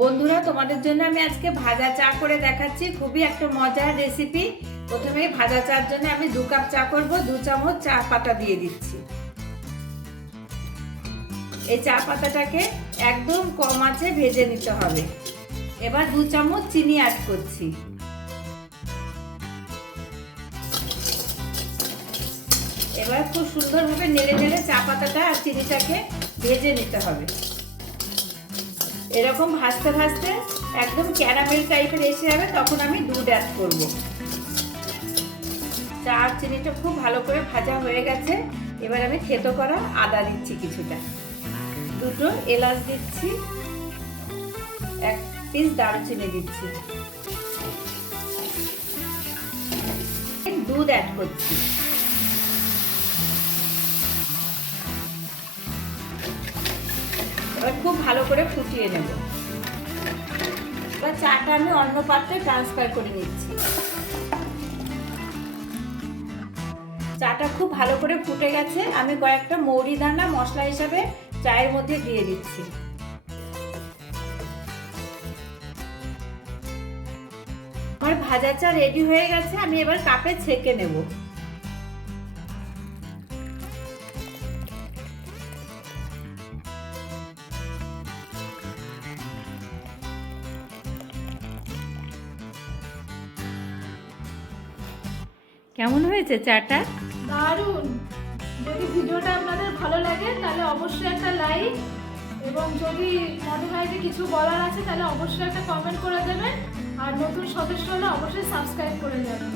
বন্ধুরা, তোমাদের জন্য আমি আজকে ভাজা চা করে দেখাচ্ছি। খুবই একটা মজার রেসিপি প্রথমে ভাজা চার জন্য আমি দু কাপ চা করব, দু চামচ চা পাতা দিয়ে দিচ্ছি। এই চা পাতাটাকে একদম কম আঁচে ভেজে নিতে হবে। এবার দু চামচ চিনি অ্যাড করছি। এবার খুব সুন্দরভাবে নেড়ে নেড়ে চা পাতাটা আর চিনিটাকে ভেজে নিতে হবে। এরকম ভাজতে ভাজতে একদম ক্যারামেল টাইপের এসে যাবে, তখন আমি দুধ অ্যাড করব। চা আর চিনিটা খুব ভালো করে ভাজা হয়ে গেছে। এবার আমি থেতো করা আদা দিচ্ছি কিছুটা। দুটো এলাচ দিচ্ছি, এক পিস দারুচিনি দিচ্ছি। দুধ অ্যাড করছি। এবার খুব ভালো করে ফুটিয়ে নেব। এবার চাটা আমি অন্য পাত্রে ট্রান্সফার করে নিচ্ছি। চাটা খুব ভালো করে ফুটে গেছে। আমি কয়েকটা মৌরি দানা মশলা হিসাবে চায়ের মধ্যে দিয়ে দিচ্ছি। আমার ভাজা চা রেডি হয়ে গেছে। আমি এবার কাপে ছেঁকে নেব। কেমন হয়েছে চাটা? দারুণ। যদি ভিডিওটা আপনাদের ভালো লাগে, তাহলে অবশ্যই একটা লাইক এবং যদি মনে হয় যে কিছু বলার আছে, তাহলে অবশ্যই একটা কমেন্ট করে দেবেন। আর নতুন সদস্য হলে অবশ্যই সাবস্ক্রাইব করে যাবেন।